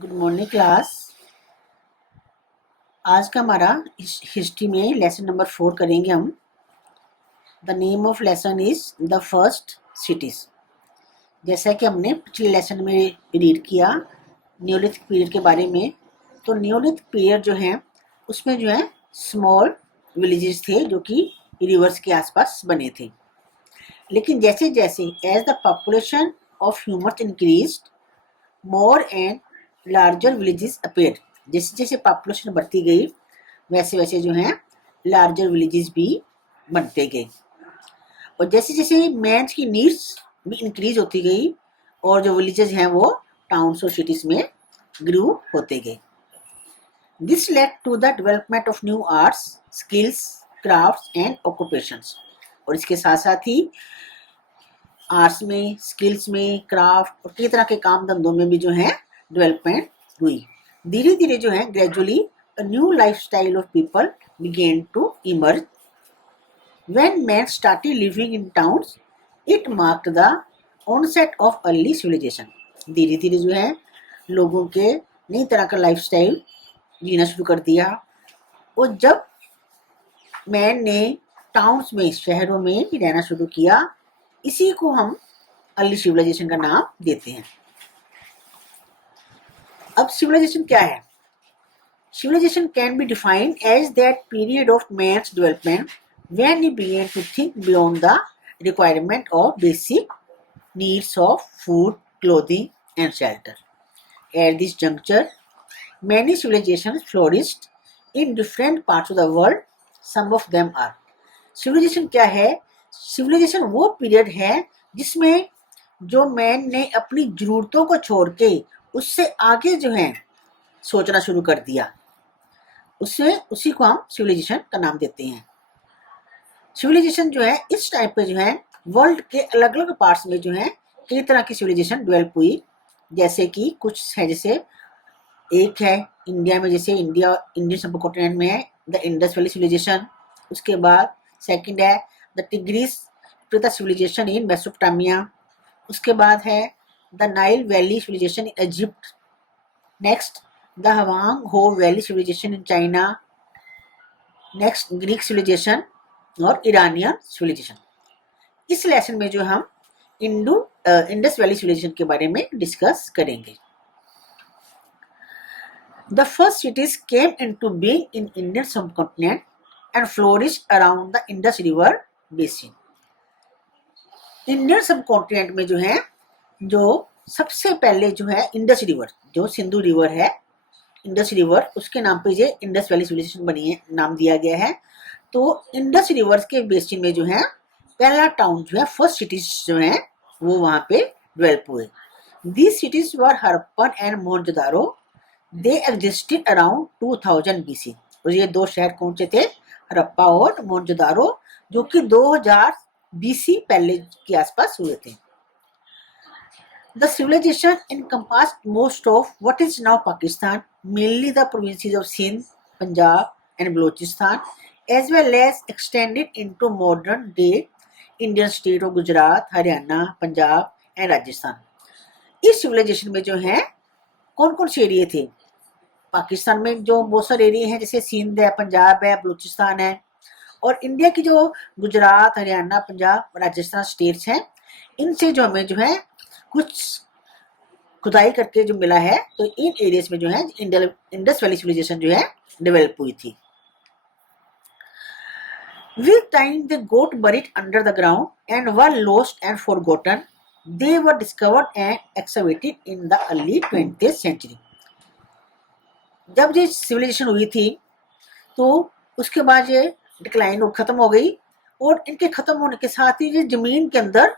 Good morning class. आज का हमारा हिस्ट्री में लेसन नंबर 4 करेंगे हम। The name of lesson is the first cities. जैसा कि हमने पिछले लेसन में रीड किया न्योलिथिक पीरियड के बारे में, तो न्योलिथिक पीरियड जो है उसमें जो है स्मॉल विलेजेस थे जो कि रिवर्स के आसपास बने थे। लेकिन जैसे जैसे as the population of humans increased more and larger villages appeared. जैसे जैसे पॉपुलेशन बढ़ती गई वैसे वैसे जो है लार्जर विलेजेस भी बनते गए, और जैसे जैसे मैन्स की नीड्स भी इंक्रीज होती गई और जो विलेजेस हैं वो टाउन्स और सिटीज में ग्रू होते गए। This led to the development of new arts, skills, crafts and occupations. और इसके साथ साथ ही आर्ट्स में, स्किल्स में, क्राफ्ट और कई तरह के काम धंधों में भी जो है डेवलपमेंट हुई। धीरे धीरे जो है gradually a new lifestyle of people began to emerge. When men started living in towns, it marked the onset of early civilization. धीरे धीरे जो है लोगों के नई तरह का लाइफस्टाइल जीना शुरू कर दिया, और जब मैन ने टाउन्स में, शहरों में रहना शुरू किया, इसी को हम अर्ली सिविलाइजेशन का नाम देते हैं। अब सिविलाइजेशन क्या है? Civilization can be defined as that period of man's development when he began to think beyond the requirement of basic needs of food, clothing, and shelter. At this juncture, many civilizations flourished in different parts of the world. Some of them are. Civilization क्या है? Civilization वो period है जिसमें जो man ने अपनी जरूरतों को छोड़ के उससे आगे जो है सोचना शुरू कर दिया, उसी को हम सिविलाइजेशन का नाम देते हैं। सिविलाइजेशन जो है इस टाइप पे जो है वर्ल्ड के अलग अलग पार्ट्स में जो है कई तरह की सिविलाइजेशन डेवलप हुई। जैसे कि कुछ है, जैसे एक है इंडिया में, जैसे इंडियन सब कॉन्टिनेंट में है द इंडस वैली सिविलाइजेशन। उसके बाद सेकंड है the Tigris civilisation in Mesopotamia. उसके बाद है the Nile valley civilisation in Egypt. Next the Hwang Ho Valley civilization in China. Next Greek civilization और Iranian civilization। इस लेसन में जो हम इंडस वैली सिविलाइजेशन के बारे में डिस्कस करेंगे। The first cities came into being in Indian subcontinent and flourished around the Indus River basin। Indian subcontinent में जो है जो सबसे पहले जो है इंडस रिवर, जो सिंधु रिवर है, इंडस रिवर, उसके नाम पे ये इंडस वैली सिविलाइजेशन बनी है, नाम दिया गया है। तो इंडस रिवर के बेसिन में जो है पहला टाउन जो है, फर्स्ट सिटीज जो है वो वहां पे डेवलप हुए। These cities were Harappan and Mohenjodaro. They existed around 2000 BC। और ये दो शहर कौन से थे? हड़प्पा और मोहनजोदारो, जो कि 2000 BC पहले के आसपास हुए थे। The civilization encompassed most of what is now Pakistan, mainly the provinces of Sindh, Punjab, and Balochistan, as well as extended into modern-day Indian state of Gujarat, Haryana, Punjab, and Rajasthan. इस civilization में जो है कौन कौन से area थे? पाकिस्तान में जो बहुत सारे एरिया हैं, जैसे सिंध है, पंजाब है, बलूचिस्तान है, और इंडिया की जो गुजरात, हरियाणा, पंजाब, राजस्थान स्टेट्स हैं, इनसे जो हमें जो है कुछ खुदाई करके जो मिला है, तो इन एरियाज में जो है इंडस वैली सिविलाइजेशन जो है डेवलप हुई थी। With time they got buried under the ground and were lost and forgotten. They were discovered and excavated in the early 20th century. जब ये सिविलाइजेशन हुई थी तो उसके बाद ये डिक्लाइन खत्म हो गई, और इनके खत्म होने के साथ ही ये जमीन के अंदर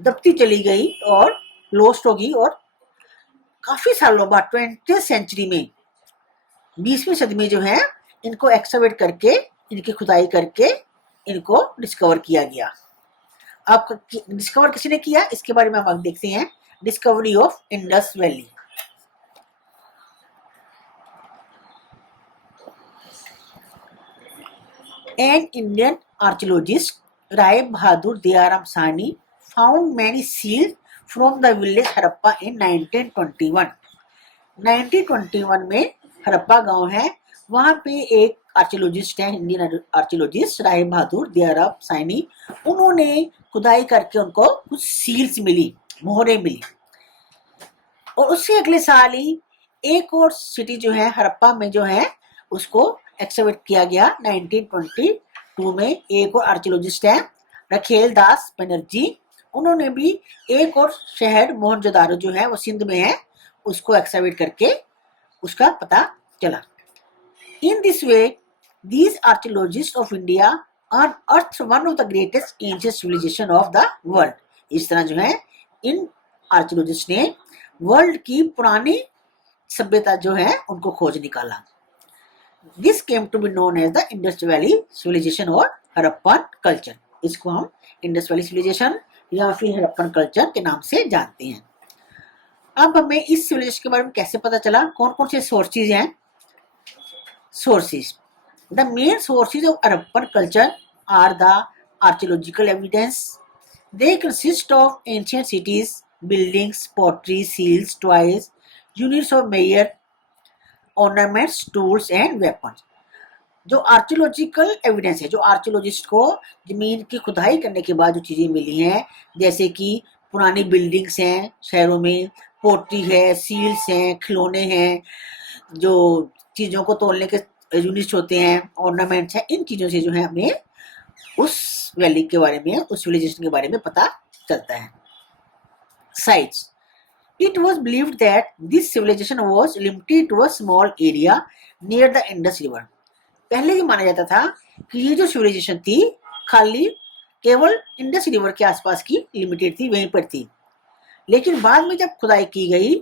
दबती चली गई और लॉस्ट होगी, और काफी सालों बाद 20th सेंचुरी में, 20वीं सदी में जो है इनको एक्सकवेट करके, इनकी खुदाई करके इनको डिस्कवर किया गया। अब डिस्कवर किसने किया इसके बारे में हम अब देखते हैं। Discovery of Indus valley. An Indian archaeologist, Rai Bahadur Dayaram Sahni, found many seals from the village Harappa in 1921. 1921 में हड़प्पा गांव है, वहां पे एक आर्कियोलॉजिस्ट है, इंडियन आर्कियोलॉजिस्ट राय बहादुर दियारब साइनी, उन्होंने खुदाई करके उनको कुछ सील्स मिली, मोहरें मिली। और उससे अगले साल ही एक और सिटी जो है हड़प्पा में जो है उसको एक्सकवेट किया गया 1922 में। एक और आर्कियोलॉजिस्ट है रखेल दास बनर्जी, उन्होंने भी एक और शहर मोहनजोदारो जो है वो सिंध में है उसको एक्सकवेट करके उसका पता चला। In this way these archaeologists of India unearthed one of the greatest ancient civilization of the world। इस तरह जो है इन आर्कियोलॉजिस्ट ने वर्ल्ड की पुरानी सभ्यता जो है उनको खोज निकाला। This came to be known as the Indus valley civilisation और हड़प्पन कल्चर। इसको हम इंडस वैली सिविलाइजेशन या फिर हड़प्पन कल्चर के नाम से जानते हैं। अब हमें इस सिविलाइजेशन के बारे में कैसे पता चला, कौन कौन से सोर्सेज हैं? Sources, the main sources of Harappan culture are the archaeological evidence. They consist of ancient cities, buildings, pottery, seals, toys, units of measure, ornaments, tools and weapons। जो आर्कियोलॉजिकल एविडेंस है, जो आर्कियोलॉजिस्ट को जमीन की खुदाई करने के बाद जो चीज़ें मिली हैं, जैसे कि पुरानी बिल्डिंग्स हैं शहरों में, पोट्री है, सील्स हैं, खिलौने हैं, जो चीज़ों को तोलने के यूनिट्स होते हैं, ऑर्नामेंट्स हैं, इन चीज़ों से जो है हमें उस वैली के बारे में, उस सिविलाइजेशन के बारे में पता चलता है। Sites, it was believed that this civilisation was limited to a small area near the Indus river. पहले ये माना जाता था कि ये जो सिविलाइजेशन थी खाली केवल इंडस रिवर के आसपास की लिमिटेड थी, वहीं पर थी। लेकिन बाद में जब खुदाई की गई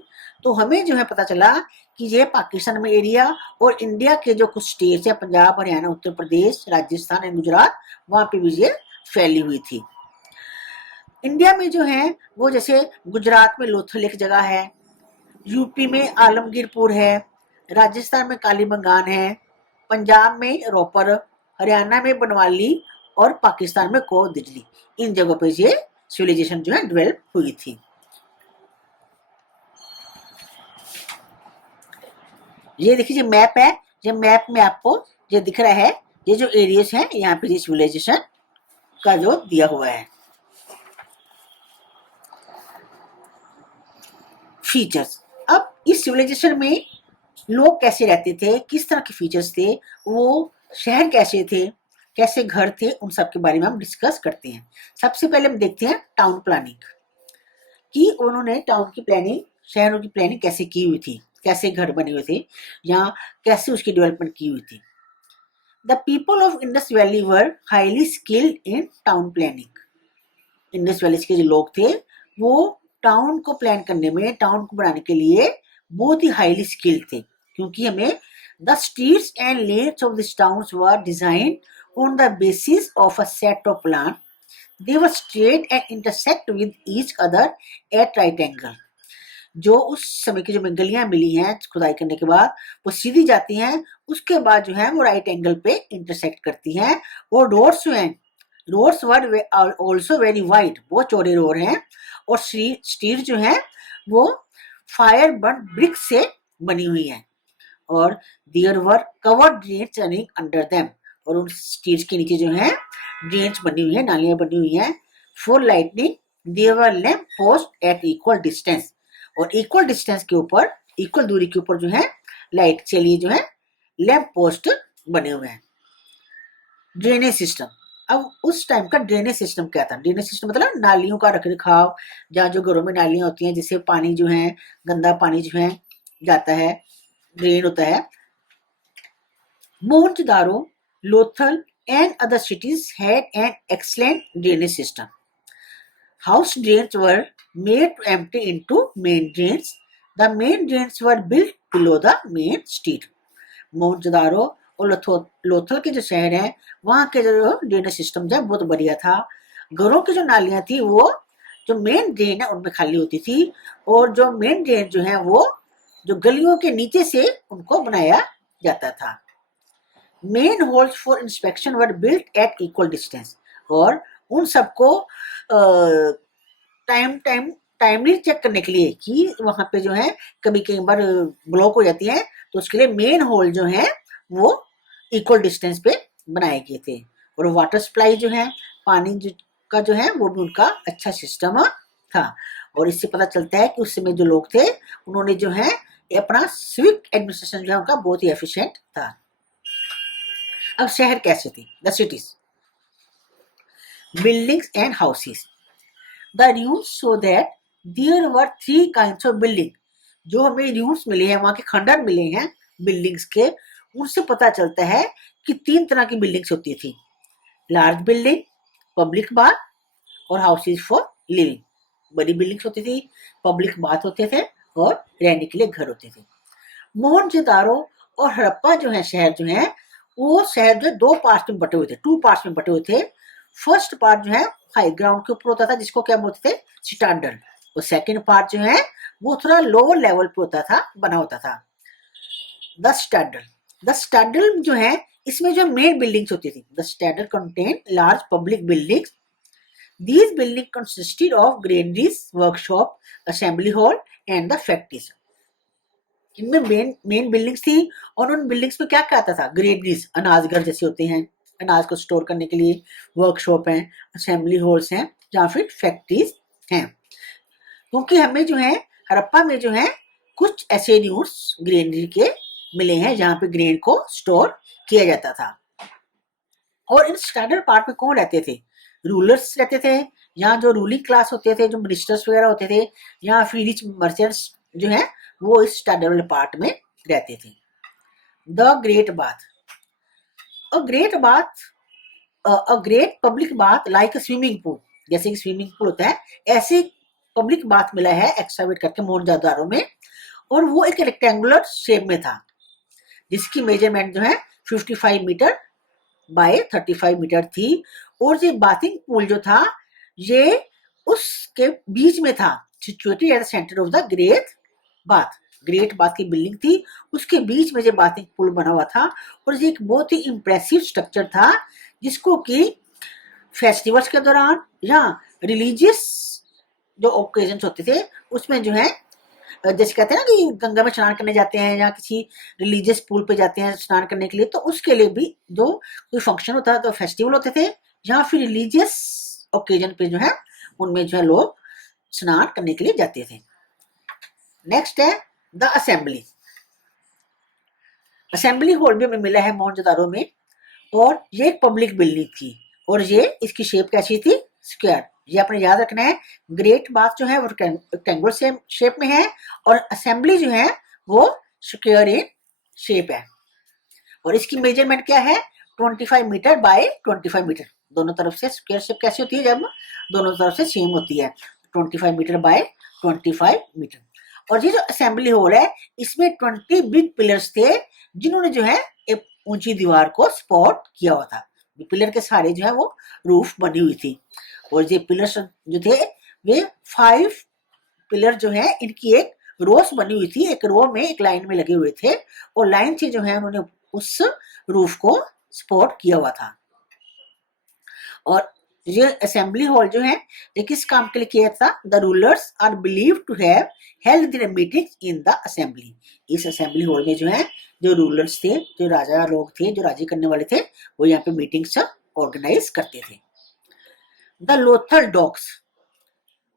तो हमें जो है पता चला कि ये पाकिस्तान में एरिया और इंडिया के जो कुछ स्टेट्स हैं, पंजाब, हरियाणा, उत्तर प्रदेश, राजस्थान एंड गुजरात, वहां पे भी ये फैली हुई थी। इंडिया में जो है वो जैसे गुजरात में लोथल एक जगह है, यूपी में आलमगीरपुर है, राजस्थान में कालीबंगान है, पंजाब में रोपर, हरियाणा में बनवाली और पाकिस्तान में कोट दिजली, इन जगहों पे ये सिविलाइजेशन जो है डेवलप हुई थी। ये देखिए मैप है, ये मैप में आपको जो दिख रहा है ये जो एरियाज हैं यहाँ पे सिविलाइजेशन का जो दिया हुआ है। फीचर्स, अब इस सिविलाइजेशन में लोग कैसे रहते थे, किस तरह के फीचर्स थे, वो शहर कैसे थे, कैसे घर थे, उन सब के बारे में हम डिस्कस करते हैं। सबसे पहले हम देखते हैं टाउन प्लानिंग कि उन्होंने टाउन की प्लानिंग, शहरों की प्लानिंग कैसे की हुई थी, कैसे घर बने हुए थे या कैसे उसकी डेवलपमेंट की हुई थी। The people of Indus valley were highly skilled in town planning. Indus valley के जो लोग थे वो टाउन को प्लान करने में, टाउन को बनाने के लिए बहुत ही हाईली स्किल्ड थे, क्योंकि हमें the streets and lens of this towns were design on the basis of a set of plan. They were straight and intersect with each other at right angle. जो उस समय की जो गलियां मिली हैं खुदाई करने के बाद वो सीधी जाती हैं, उसके बाद जो है वो राइट एंगल पे इंटरसेक्ट करती हैं। और roads were also very wide, बहुत चौड़े रोड हैं। और स्ट्रीट जो है वो फायर बर्न ब्रिक से बनी हुई है। और there were covered drains running under them, और उन स्ट्रीट्स के नीचे जो है ड्रेन्स बनी हुई है, नालियां बनी हुई हैं। For lightning there were lamp post at equal distance, और इक्वल डिस्टेंस के ऊपर, इक्वल दूरी के ऊपर जो है लाइट के लिए जो है लैंप पोस्ट बने हुए हैं। ड्रेनेज सिस्टम, अब उस टाइम का ड्रेनेज सिस्टम क्या था? ड्रेनेज सिस्टम मतलब नालियों का रख रखाव, जहाँ जो घरों में नालियां होती हैं जिससे पानी जो है, गंदा पानी जो है जाता है, ड्रेन होता है। Mohenjodaro, Lothal and other cities had an excellent drainage system. House drains were made to empty into main drains. The main drains were built below the main street. Mohenjodaro और लोथल के जो शहर हैं वहाँ के जो ड्रेनेज सिस्टम जो बहुत बढ़िया था। घरों की जो नालियां थी वो जो मेन ड्रेन है उनमें खाली होती थी, और जो मेन ड्रेन जो है वो जो गलियों के नीचे से उनको बनाया जाता था। Main holes for inspection were built at equal distance, और उन सबको टाइम टाइमली चेक करने के लिए कि वहाँ पे जो है कभी कई बार ब्लॉक हो जाती है, तो उसके लिए मेन होल जो है वो इक्वल डिस्टेंस पे बनाए गए थे। और वाटर सप्लाई जो है, का जो है वो भी उनका अच्छा सिस्टम था। और इससे पता चलता है कि उस समय जो लोग थे उन्होंने जो है अपना सिविक एडमिनिस्ट्रेशन जो है उनका बहुत ही एफिशिएंट था। अब शहर कैसे थे? The cities, buildings and houses. The ruins show that there were three kinds of building. जो हमें रूम्स मिले हैं, वहां के खंडर मिले हैं बिल्डिंग्स के, उनसे पता चलता है कि तीन तरह की बिल्डिंग्स होती थी। लार्ज बिल्डिंग, पब्लिक बाथ और हाउसेज फॉर लिविंग। बड़ी बिल्डिंग्स होती थी, पब्लिक बाथ होते थे और रहने के लिए घर होते थे। मोहनजोदारो और हड़प्पा जो है शहर जो है, वो शहर जो दो पार्ट में बटे हुए थे, टू पार्ट्स में बटे हुए थे। फर्स्ट पार्ट जो है हाई ग्राउंड के ऊपर होता था, जिसको क्या बोलते थे? स्टैंडर्ड। और सेकंड पार्ट जो है वो थोड़ा लोअर लेवल पे होता था, बना होता था। द स्टैंडर्ड जो है इसमें जो मेन बिल्डिंग्स होती थी। The standard contain large public buildings. These buildings consisted of granaries, workshop, assembly hall and the factories. इनमें मेन बिल्डिंग्स थी और उन बिल्डिंग्स में क्या क्या आता था? ग्रेनरीज, अनाज घर जैसे होते हैं, अनाज को स्टोर करने के लिए। वर्कशॉप हैं, असेंबली हॉल्स हैं, या फिर फैक्ट्रीज हैं। क्योंकि हमें जो है हड़प्पा में जो है कुछ ऐसे यूनिट्स ग्रेनरी के मिले हैं जहाँ पे ग्रेन को स्टोर किया जाता था। और इन स्टैंडर्ड पार्ट में कौन रहते थे? रूलर्स रहते थे, यहाँ जो रूलिंग क्लास होते थे, जो मिनिस्टर्स वगैरह होते थे, या फिर रिच मर्चेंट्स जो है वो इस स्टैंडर्ड पार्ट में रहते थे। The great bath, a great bath, a great public bath like swimming pool. जैसे कि स्विमिंग पूल होता है, ऐसे पब्लिक बाथ मिला है एक्सकावेट करके मोहनजोदारो में। और वो एक रेक्टेंगुलर शेप में था, जिसकी मेजरमेंट जो है 55 मीटर बाय 35 मीटर थी। और ये बाथिंग पूल जो था ये उसके बीच में था, situated at the centre of the great bath की बिल्डिंग थी, उसके बीच में जो बाथिंग पूल बना हुआ था। और ये एक बहुत ही इंप्रेसिव स्ट्रक्चर था, जिसको कि फेस्टिवल्स के दौरान या रिलीजियस जो ओकेजन होते थे उसमें जो है, जैसे कहते हैं ना कि गंगा में स्नान करने जाते हैं या किसी रिलीजियस पूल पे जाते हैं स्नान करने के लिए, तो उसके लिए भी जो कोई फंक्शन होता है, तो फेस्टिवल होते थे या फिर रिलीजियस ओकेजन पे जो है उनमें जो है लोग स्नान करने के लिए जाते थे। नेक्स्ट है द असेंबली। असेंबली हॉल भी हमें मिला है मोहनजोदारो में, और ये एक पब्लिक बिल्डिंग थी और ये इसकी शेप कैसी थी? स्क्वायर। ये आपने याद रखना है, ग्रेट बाथ जो है वो रेक्टेंगुलर शेप में है और असेंबली जो है वो स्क्वायर इन शेप है। और इसकी मेजरमेंट क्या है? 25 मीटर बाय 25 मीटर। दोनों तरफ से स्क्वायर शेप कैसी होती है? जब दोनों तरफ से सेम होती है, 25 मीटर बाय 25 मीटर। और ये जो असेंबली हॉल है इसमें 20 बिग पिलर्स थे, जिन्होंने जो है एक ऊंची दीवार को सपोर्ट किया हुआ था। पिलर के सहारे जो है वो रूफ बनी हुई थी। और ये पिलर्स जो थे वे 5 पिलर जो है इनकी एक रोस बनी हुई थी, एक रो में एक लाइन में लगे हुए थे और लाइन से जो है उन्होंने उस रूफ को सपोर्ट किया हुआ था। और ये असेंबली हॉल जो है ये किस काम के लिए किया था? The rulers are believe to have held their meetings in the assembly. इस असेंबली हॉल में जो है जो रूलर्स थे, जो राजा लोग थे, जो राजी करने वाले थे, वो यहाँ पे मीटिंग्स ऑर्गेनाइज करते थे। The Lothal docks,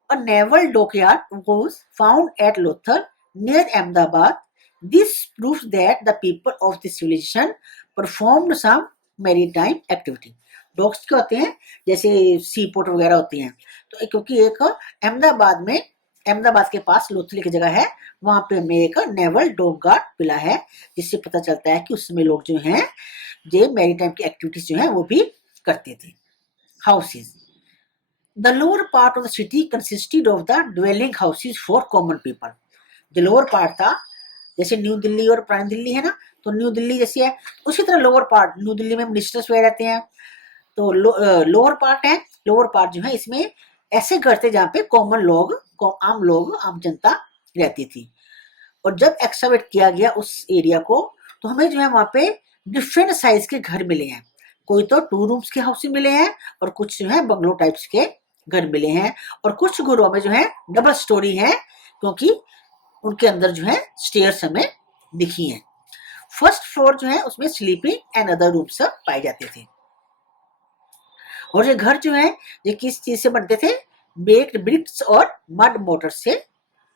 a naval dockyard was found at Lothal near Ahmedabad. This proves that the people of the civilization performed some maritime activity. Docks क्या होते हैं? जैसे सी पोर्ट वगैरह होती हैं। तो क्योंकि एक अहमदाबाद के पास लोथल की जगह है, वहां पे हमें एक नेवल डॉकयार्ड मिला है, जिससे पता चलता है कि उस समय लोग जो हैं जो मैरीटाइम की एक्टिविटीज जो है वो भी करते थे। Houses, the lower part of the city consisted of the dwelling houses for common people. जो लोअर पार्ट था, जैसे न्यू दिल्ली और पुरानी दिल्ली है ना, तो न्यू दिल्ली जैसी है, उसी तरह लोअर पार्ट, न्यू दिल्ली में मिनिस्टर्स वगैरह रहते हैं, तो लोअर पार्ट है। लोअर पार्ट जो है इसमें ऐसे घर थे जहाँ पे कॉमन लोग, आम जनता रहती थी। और जब एक्सकवेट किया गया उस एरिया को, तो हमें जो है वहाँ पे डिफरेंट साइज के घर मिले हैं। कोई तो 2 रूम्स के हाउस मिले हैं और कुछ जो है बंगलो टाइप्स के घर मिले हैं, और कुछ घरों में जो है डबल स्टोरी है, क्योंकि उनके अंदर जो है स्टेयर्स हमें दिखी हैं। फर्स्ट फ्लोर जो है उसमें स्लीपिंग एंड अदर रूम्स पाए जाते थे। और ये घर जो है ये किस चीज से बनते थे? बेक्ड ब्रिक्स और मड मोटर से,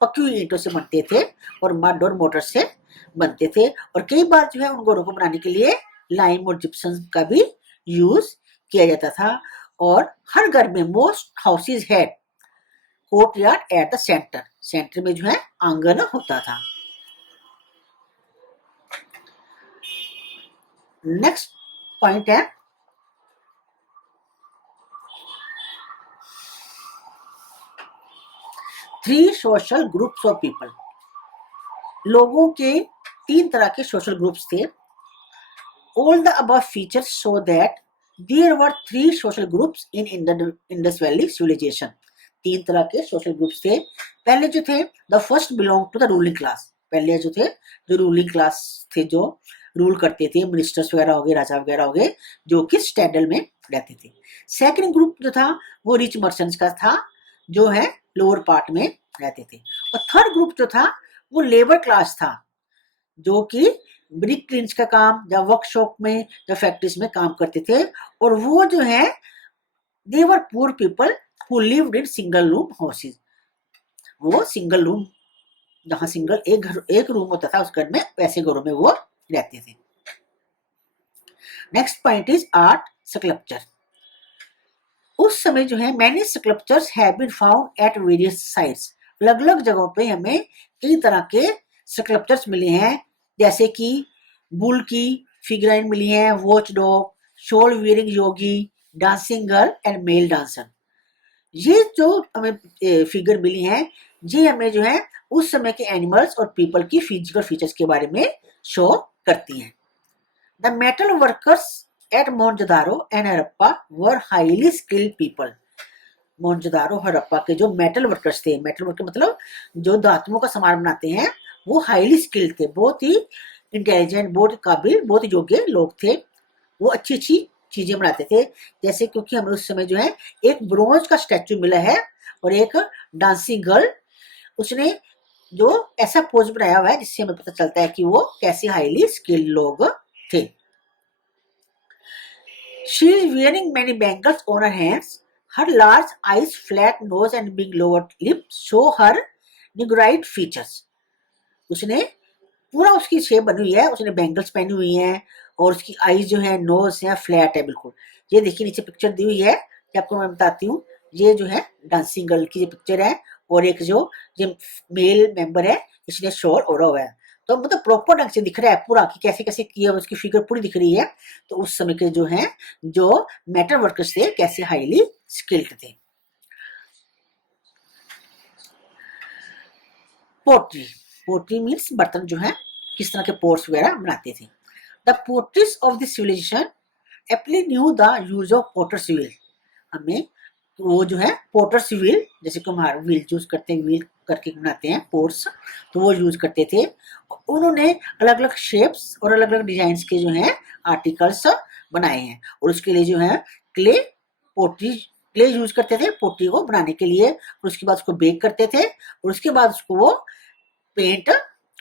पकी हुई ईंटों से बनते थे और मड और मोटर से बनते थे। और कई बार जो है उन घरों को बनाने के लिए लाइम और जिप्सम का भी यूज किया जाता था। और हर घर में most houses had courtyard at the centre, centre में जो है आंगन होता था। नेक्स्ट पॉइंट है three social groups of people. लोगों के तीन तरह के सोशल ग्रुप्स थे। All the above features show that there were three social groups in Indus valley civilisation. तीन तरह के सोशल ग्रुप्स थे। पहले जो थे the first belong to the ruling class, पहले जो थे जो रूलिंग क्लास थे, जो रूल करते थे, मिनिस्टर्स वगैरह हो गए, राजा वगैरह हो गए, जो कि स्टैडल में रहते थे। सेकंड ग्रुप जो था वो रिच मर्चेंट्स का था, जो है लोअर पार्ट में रहते थे। और थर्ड ग्रुप जो था वो लेबर क्लास था, जो कि ब्रिक क्लिंच का काम या वर्कशॉप में या फैक्ट्रीज में काम करते थे। और वो जो है they were poor people who lived in single room houses. वो सिंगल रूम, जहां सिंगल एक रूम होता था उस घर में, वैसे घरों में वो रहते थे। Next point is art sculpture. उस समय जो है many sculptures have been found at various sites. अलग अलग जगहों पे हमें कई तरह के स्कल्पचर्स मिले हैं, जैसे कि बुल की फिगराइन मिली है, watch dog, shawl wearing yogi, dancing girl and male dancer. ये जो हमें फिगर मिली हैं, ये हमें जो है उस समय के एनिमल्स और पीपल की फिजिकल फीचर्स के बारे में शो करती हैं। The metal workers at Mohenjodaro and Harappa were highly skilled people. Mohenjodaro Harappa के जो मेटल वर्कर्स थे, मेटल वर्कर मतलब जो धातुओं का सामान बनाते हैं, वो हाईली स्किल्ड थे, बहुत ही इंटेलिजेंट, बहुत काबिल, बहुत योग्य लोग थे। वो अच्छी अच्छी चीजें बनाते थे। जैसे क्योंकि हमें उस समय जो है एक ब्रोंज का स्टैचू मिला है और एक डांसिंग गर्ल, उसने जो ऐसा पोज बनाया हुआ है जिससे हमें पता चलता है कि वो कैसे हाईली स्किल्ड लोग थे। She is wearing many bangles on her hands. Her large eyes, flat nose and big lower lip show her negroid features. उसने पूरा उसकी शेप बनी हुई है, उसने बैंगल्स पहनी हुई हैं और उसकी आईज जो है, नोज है, फ्लैट है बिल्कुल। ये देखिए नीचे पिक्चर दी हुई है, कि आपको मैं बताती हूँ। ये जो है डांसिंग गर्ल की पिक्चर है और एक जो ये मेल मेंबर है, इसने शॉल ओढ़ा हुआ है। तो मतलब प्रॉपर ढंग से दिख रहा है पूरा कि कैसे कैसे किया, उसकी फिगर पूरी दिख रही है। तो उस समय के जो है जो मेटल वर्कर्स थे कैसे हाईली स्किल्ड थे। पोट्री, पोट्री मीन्स बर्तन जो है किस तरह के पोट्स वगैरह बनाते थे। The potteries of the civilisation apply knew the use of potter's wheel. हमें वो जो है पोटर्स व्हील, जैसे कि हम व्हील यूज करते हैं, व्हील करके बनाते हैं पोर्ट्स, तो वो यूज करते थे। उन्होंने अलग अलग शेप्स और अलग अलग डिजाइन के जो है आर्टिकल्स बनाए हैं। और उसके लिए जो है क्ले पोट्री, क्ले यूज करते थे पोट्री को बनाने के लिए। और उसके बाद उसको बेक करते थे और उसके बाद उसको वो पेंट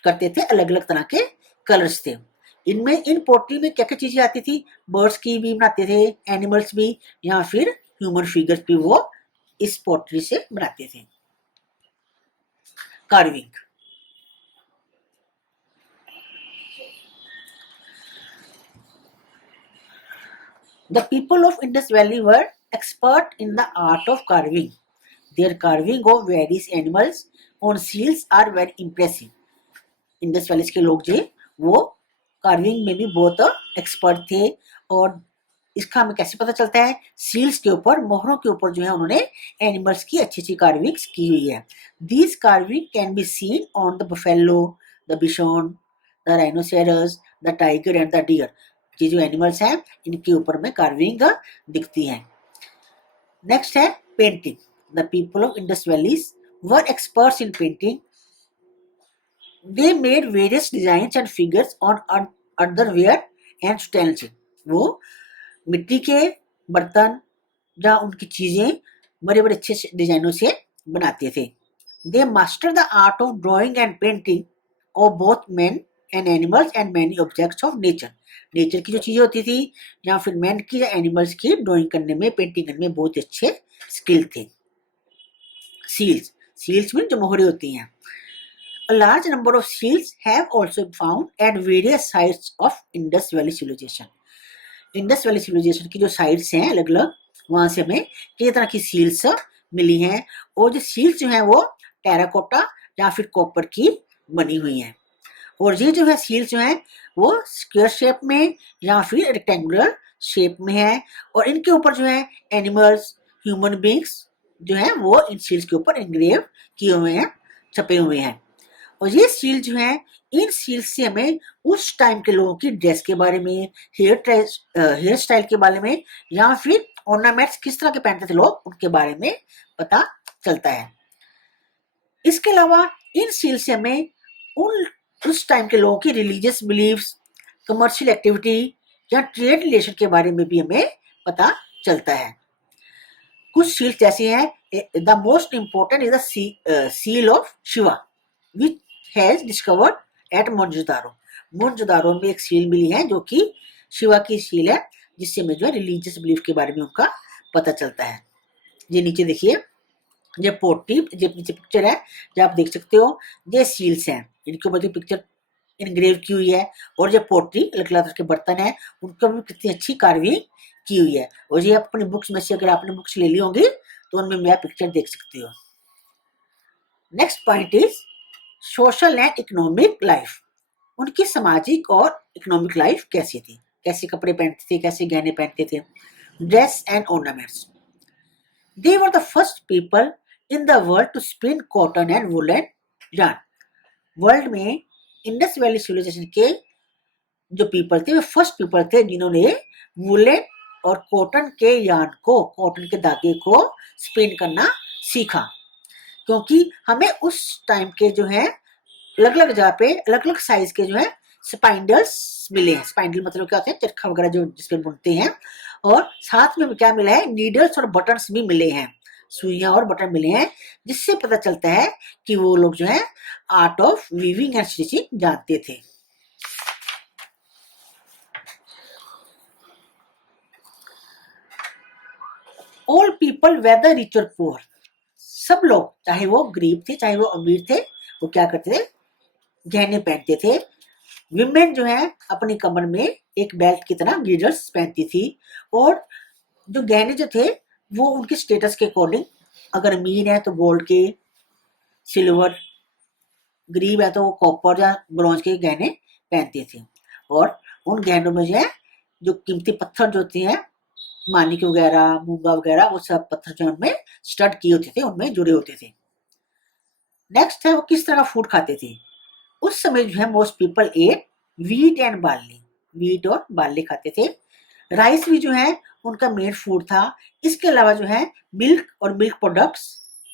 करते थे, अलग अलग तरह के कलर्स थे। इनमें इन पोट्री में क्या क्या चीजें आती थी? बर्ड्स की भी बनाते थे, एनिमल्स भी, या फिर ह्यूमन फिगर्स भी वो इस पोट्री से बनाते थे। Carving, the people of Indus valley were expert in the art of carving. Their carving of various animals on seals are very impressive. Indus valley के लोग जो वो कार्विंग में भी बहुत एक्सपर्ट थे। और इसका हमें कैसे पता चलता है? सील्स के ऊपर, मोहरों के ऊपर जो है उन्होंने एनिमल्स की अच्छी अच्छी कार्विंग्स की हुई है। These carving can be seen on the buffalo, the bison, the rhinoceros, the tiger and the deer. ये जो एनिमल्स हैं इनके ऊपर में कार्विंग दिखती है। नेक्स्ट है painting. The people of Indus valleys were experts in painting. They made various designs and figures on earthenware and utensils. वो मिट्टी के बर्तन या उनकी चीजें बड़े बड़े अच्छे डिजाइनों से बनाते थे। They master the art of drawing and painting of both man and animals and many objects of nature. Nature की जो चीजें होती थी या फिर मैन की या एनिमल्स की ड्राइंग करने में, पेंटिंग करने में बहुत अच्छे स्किल थे। सील्स, सील्स में जो मोहरे होती हैं। A large number of seals have also been found at various sites of Indus Valley civilization. Indus valley civilisation की जो साइट्स हैं अलग अलग, वहां से हमें कई तरह की सील्स मिली हैं। और जो सील्स जो हैं वो टेराकोटा या फिर कॉपर की बनी हुई हैं। और ये जो है सील्स जो हैं वो स्क्वायर शेप में या फिर रेक्टेंगुलर शेप में है। और इनके ऊपर जो है एनिमल्स, ह्यूमन बींग्स जो है वो इन सील्स के ऊपर इंग्रेव किए हुए हैं, छपे हुए हैं। और ये सील जो है, इन सील से हमें उस टाइम के लोगों की ड्रेस के बारे में, हेयर स्टाइल के बारे में या फिर ऑर्नामेंट्स किस तरह के पहनते थे लोग, उनके बारे में पता चलता है। इसके अलावा इन सील से हमें उस टाइम के लोगों की रिलीजियस बिलीव्स, कमर्शियल एक्टिविटी या ट्रेड रिलेशन के बारे में भी हमें पता चलता है। कुछ सील्स जैसे हैं, the most important is the seal of Shiva which has discovered at Mohenjodaro. Mohenjodaro में एक सील मिली है जो कि शिवा की सील है, जिससे हमें जो है रिलीजियस बिलीफ के बारे में उनका पता चलता है। ये नीचे देखिए, ये पोर्ट्री, ये नीचे पिक्चर है जो आप देख सकते हो, ये सील्स हैं, इनके ऊपर पिक्चर इनग्रेव की हुई है। और ये पोर्ट्री अलग अलग के बर्तन है, उनका भी कितनी अच्छी कार्विंग की हुई है। और ये अपनी बुक्स में से अगर आपने बुक्स ले ली होंगी तो उनमें मैं पिक्चर देख सकते हो। Next point is social and economic life. उनकी सामाजिक और इकोनॉमिक लाइफ कैसी थी, कैसे कपड़े पहनते थे, कैसे गहने पहनते थे। Dress and ornaments, they were the first people in the world to spin cotton and woollen yarn। World में इंडस वैली सिविलाइजेशन के जो पीपल थे, वे फर्स्ट पीपल थे जिन्होंने वुलन और कॉटन के यार्न को, कॉटन के धागे को स्पिन करना सीखा। क्योंकि हमें उस टाइम के जो है अलग अलग जगह पे अलग अलग साइज के जो है स्पाइंडल्स मिले हैं। स्पाइंडल मतलब क्या होते हैं, चरखा वगैरह जो जिसपे बुनते हैं। और साथ में क्या मिला है, नीडल्स और बटन्स भी मिले हैं, सुइयां और बटन मिले हैं, जिससे पता चलता है कि वो लोग जो है art of weaving and stitching जानते थे। ऑल पीपल वेदर रिच और पुअर, सब लोग चाहे वो गरीब थे चाहे वो अमीर थे, वो क्या करते थे, गहने पहनते थे। विमेन जो है अपनी कमर में एक बेल्ट की तरह गिडर्स पहनती थी। और जो गहने जो थे वो उनके स्टेटस के अकॉर्डिंग, अगर अमीर है तो गोल्ड के, सिल्वर, गरीब है तो वो कॉपर या ब्रॉन्ज के गहने पहनते थे। और उन गहनों में जो है जो कीमती पत्थर जो होते हैं, मानिक वगैरह, मूंगा वगैरह, वो सब पत्थर जो उनमें स्टड किए होते थे, उनमें जुड़े होते थे। नेक्स्ट है वो किस तरह का फूड खाते थे। उस समय जो है most people at wheat and barley, wheat और बार्ली खाते थे। राइस भी जो है उनका मेन फूड था। इसके अलावा जो है मिल्क और मिल्क प्रोडक्ट्स,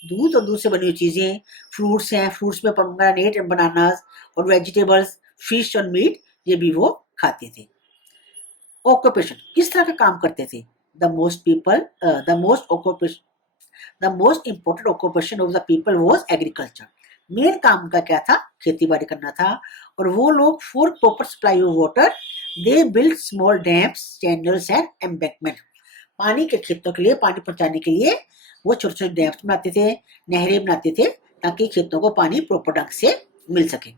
दूध और दूध से बनी हुई चीजें, फ्रूट्स हैं, फ्रूट्स में पोमेग्रेनेट एंड बनानास, और वेजिटेबल्स, फिश और मीट, ये भी वो खाते थे। ऑक्यूपेशन, किस तरह का काम करते थे। The most people the most important occupation of the people was agriculture. Main काम उनका क्या था, खेती बाड़ी करना था। और वो लोग for proper supply of water they build small dams, channels and embankment. पानी के खेतों के लिए पानी पहुंचाने के लिए वो छोटे छोटे डैम्स बनाते थे, नहरें बनाते थे, ताकि खेतों को पानी प्रॉपर ढंग से मिल सके।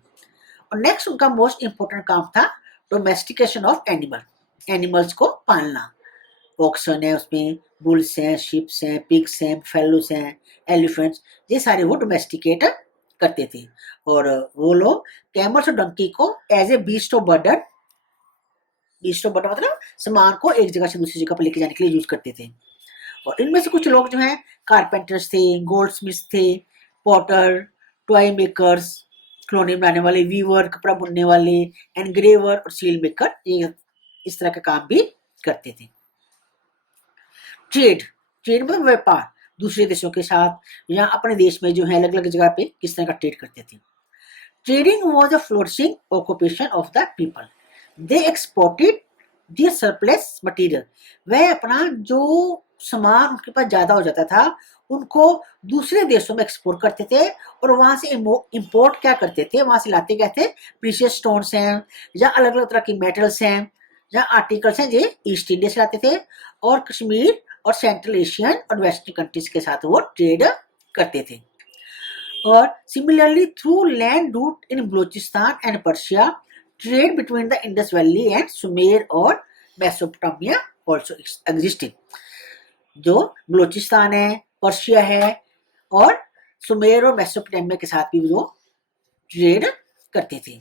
और नेक्स्ट उनका मोस्ट इंपॉर्टेंट काम था डोमेस्टिकेशन ऑफ एनिमल्स को पालना। ऑक्सन है, उसमें बुल्स हैं, शिप्स हैं, पिग्स हैं, फेलोस हैं, एलिफेंट्स, ये सारे वो डोमेस्टिकेट करते थे। और वो लोग कैमल्स और डंकी को as a beast of burden, beast of burden मतलब सामान को एक जगह से दूसरी जगह पर लेके जाने के लिए यूज करते थे। और इनमें से कुछ लोग जो हैं कारपेंटर्स थे, गोल्ड स्मिथ थे, पॉटर, टॉय मेकर्स, खिलौने बनाने वाले, वीवर, कपड़ा बुनने वाले, एनग्रेवर और सील मेकर, ये इस तरह का काम भी करते थे। ट्रेड, ट्रेड मतलब व्यापार, दूसरे देशों के साथ या अपने देश में जो है अलग अलग जगह पे किस तरह का ट्रेड करते थे। Trading was a flourishing occupation of the people. They exported their surplus material, वह अपना जो सामान उनके पास ज्यादा हो जाता था, उनको दूसरे देशों में एक्सपोर्ट करते थे और वहां से इंपोर्ट क्या करते थे, वहां से लाते क्या थे, प्रीशियस स्टोन्स हैं या अलग अलग तरह की मेटल्स हैं या आर्टिकल्स हैं, ये ईस्ट इंडिया से लाते थे और कश्मीर और सेंट्रल एशियन और वेस्टर्न कंट्रीज के साथ वो ट्रेड करते थे। और similarly through land route in Balochistan and Persia, trade between the Indus valley and Sumer और मेसोपोटामिया आल्सो एग्जिस्टेड। जो बलूचिस्तान है, पर्शिया है और सुमेर और मेसोपोटामिया के साथ भी वो ट्रेड करते थे,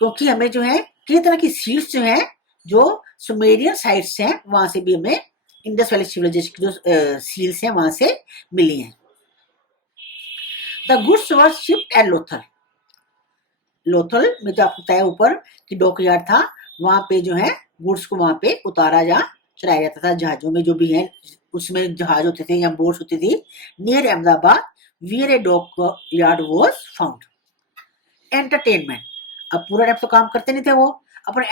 क्योंकि हमें जो है कई तरह की सीड्स जो हैं, जो सुमेरियन साइट्स हैं, वहां से भी हमें इंडस वैली सिविलाइजेशन की जो सील्स हैं वहां से मिली हैं। The goods were shipped at Lothal. Lothal में जो आपको बताया ऊपर कि डॉकयार्ड था, वहां पे जो है गुड्स को वहां पे उतारा या चलाया जाता था जहाजों में, जो भी है उसमें जहाज होते थे या बोट्स होती थी। Near Ahmedabad where a dockyard was found. Entertainment, अब पूरा टाइम तो काम करते नहीं थे वो, अपने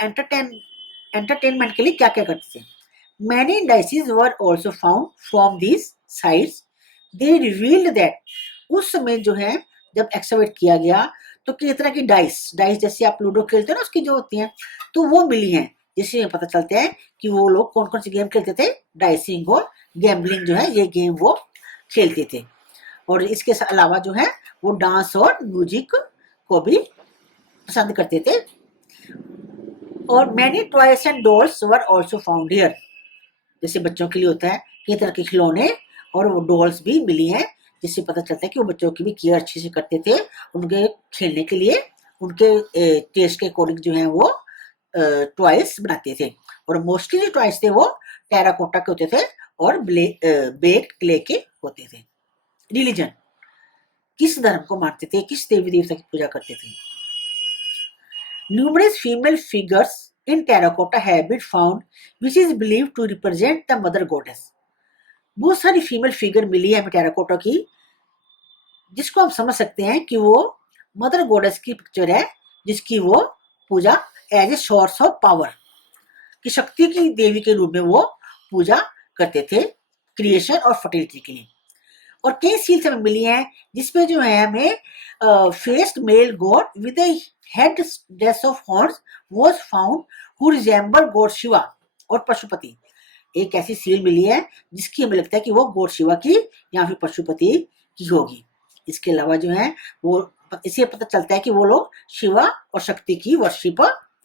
एंटरटेनमेंट के लिए क्या क्या करते थे। Many dices were also found from these sites. They revealed that, उस समय जो है जब एक्सकवेट किया गया तो किस तरह की डाइस जैसे आप लूडो खेलते हैं ना, उसकी जो होती हैं, तो वो मिली हैं, जिससे हमें पता चलता है कि वो लोग कौन कौन सी गेम खेलते थे। डाइसिंग और गैम्बलिंग जो है ये गेम वो खेलते थे। और इसके अलावा जो है वो डांस और म्यूजिक को भी पसंद करते थे। और many toys and dolls were also found here, जैसे बच्चों के लिए होता है कई तरह के खिलौने और वो डॉल्स भी मिली हैं, जिससे पता चलता है कि वो बच्चों की भी केयर अच्छे से करते थे। उनके खेलने के लिए उनके टेस्ट के अकॉर्डिंग जो है वो टॉयज बनाते थे। और मोस्टली जो टॉयज थे वो टेराकोटा के होते थे और बेक्ड क्ले के होते थे। रिलीजन, किस धर्म को मानते थे, किस देवी देवता की पूजा करते थे। Numerous female figures in terracotta have been found which is believed to represent the mother goddess। बहुत सारी फीमेल फिगर मिली है हमें टेराकोटा की, जिसको हम समझ सकते हैं कि वो मदर गॉडेस की पिक्चर है, जिसकी वो पूजा as a source of power, की शक्ति की देवी के रूप में वो पूजा करते थे क्रिएशन और फर्टिलिटी के लिए। और कई सील्स हमें मिली हैं जिसमें जो है हमें faced male god with a head dress of horns was found who resemble god Shiva और पशुपति। एक ऐसी सील मिली है जिसकी हमें लगता है कि वो गॉड शिवा की या फिर पशुपति की होगी। इसके अलावा जो है वो इससे पता चलता है कि वो लोग शिवा और शक्ति की वर्शिप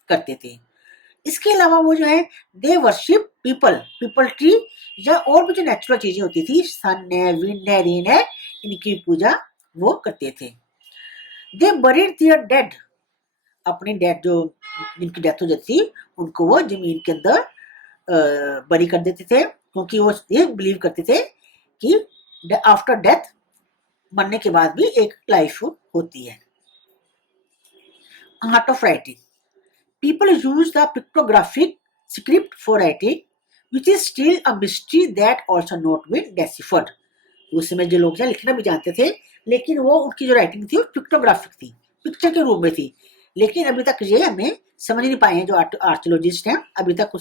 करते थे। इसके अलावा वो जो है दे वर्शिप पीपल ट्री या और भी जो नेचुरल चीजें होती थी, सन है, विंड है, रेन है, इनकी पूजा वो करते थे। दे बरीड देयर डेड, अपने डेड जो जिनकी डेथ हो जाती थी उनको वो जमीन के अंदर बरी कर देते थे, क्योंकि वो ये बिलीव करते थे कि आफ्टर डेथ, मरने के बाद भी एक लाइफ होती है। Art of writing, people use the pictographic script for writing, which is still a mystery that also not been deciphered। उस समय जो लोग लिखना भी जानते थे, लेकिन वो उनकी जो राइटिंग थी वो पिक्टोग्राफिक थी, पिक्चर के रूप में थी, लेकिन अभी तक ये हमें समझ नहीं पाए हैं जो आर्कियोलॉजिस्ट हैं, अभी तक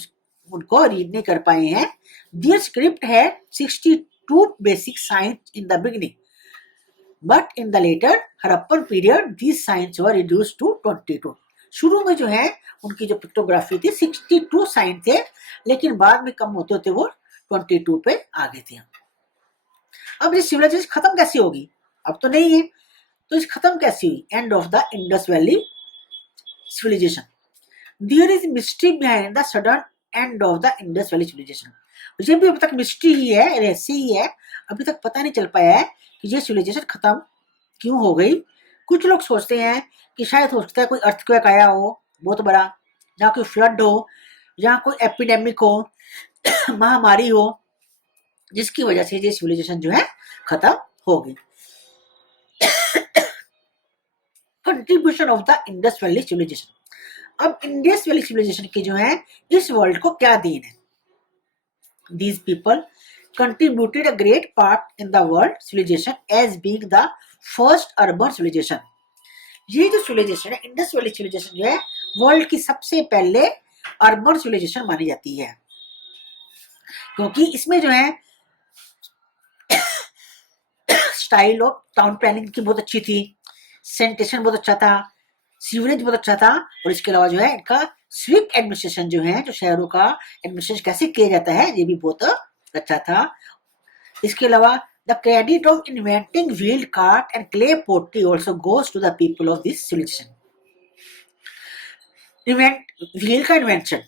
उनको रीड नहीं कर पाए हैं। Their script had 62 basic signs in the beginning, but in the later Harappan period these signs were reduced to 22। शुरू में जो है उनकी जो पिक्टोग्राफी थी 62 साइन थे, लेकिन बाद में कम होते होते वो 22 पे आ गए थे। अब ये सिविलाइजेशन खत्म कैसी होगी, अब तो नहीं है, तो इस खत्म कैसी हुई। End of the Indus valley civilisation, there is mystery behind the sudden end of the Indus valley civilisation. ये भी अभी तक मिस्ट्री ही है, रहस्य ही है, अभी तक पता नहीं चल पाया है कि ये सिविलाइजेशन खत्म क्यों हो गई। कुछ लोग सोचते हैं कि शायद हो सकता है कोई अर्थक्वेक आया हो बहुत बड़ा, या कोई फ्लड हो, या कोई एपिडेमिक हो, महामारी हो, जिसकी वजह से ये सिविलाइजेशन जो है खत्म हो गई। Contribution of the Indus valley civilisation, अब इंडस वैली सिविलाइजेशन की जो है इस वर्ल्ड को क्या देन है। These people contributed a great part in the world civilization as being the first urban civilization। ये जो सिविलाइजेशन है इंडस वैली सिविलाइजेशन जो है वर्ल्ड की सबसे पहले अर्बन सिविलाइजेशन मानी जाती है। क्योंकि इसमें जो है स्टाइल ऑफ टाउन प्लानिंग की बहुत अच्छी थी, सैनिटेशन बहुत अच्छा था, सीवरेज बहुत अच्छा था, और इसके अलावा जो है इनका स्विफ्ट एडमिनिस्ट्रेशन जो है, जो शहरों का एडमिनिस्ट्रेशन कैसे किया जाता है, ये भी बहुत अच्छा था। इसके अलावा the credit of inventing wheel cart and clay pottery also goes to the people of this civilisation. Wheel का इन्वेंशन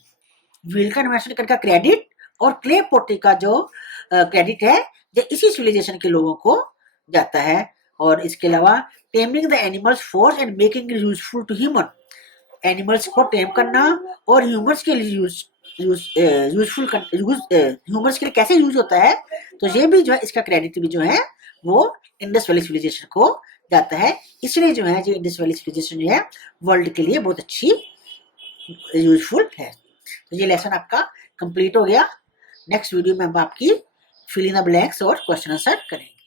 का क्रेडिट और क्ले पोट्री का जो क्रेडिट है, ये इसी सिविलाइजेशन के लोगों को जाता है। और इसके अलावा taming the animals for and making it useful to human, animals को टेम करना और ह्यूमंस के लिए यूजफुल ह्यूमंस के लिए कैसे यूज होता है, तो ये भी जो है इसका क्रेडिट भी जो है वो इंडस वैली सिविलाइजेशन को जाता है। इसलिए जो है जो इंडस वैली सिविलाइजेशन जो है वर्ल्ड के लिए बहुत अच्छी यूजफुल है। तो ये लेसन आपका कंप्लीट हो गया। नेक्स्ट वीडियो में हम आपकी फिल इन द ब्लैंक्स और क्वेश्चन आंसर करेंगे।